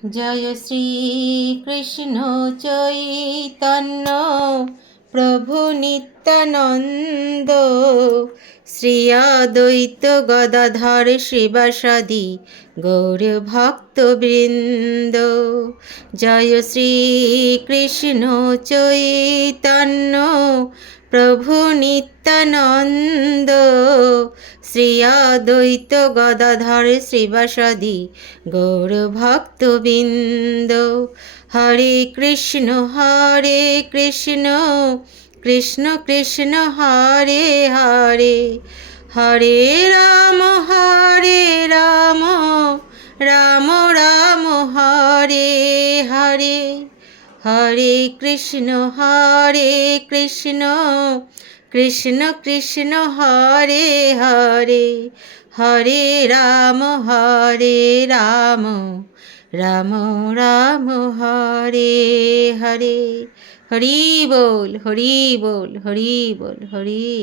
জয় শ্রীকৃষ্ণ চৈতন্য প্রভু নিত্যানন্দ, শ্রী অদ্বৈত গদাধর শিবাসাদি গৌর ভক্তবৃন্দ। জয় শ্রীকৃষ্ণ চৈতন্য প্রভু নিত্যানন্দ, শ্রী অদ্বৈত গদাধর শিবাসাদি গৌর ভক্তবৃন্দ। হরে কৃষ্ণ কৃষ্ণ কৃষ্ণ হরে হরে, হরে রাম রাম রাম হরে হরে। হরে কৃষ্ণ কৃষ্ণ কৃষ্ণ হরে হরে, হরে রাম রাম রাম হরে হরে। হরি বল হরি বল হরি বল হরি।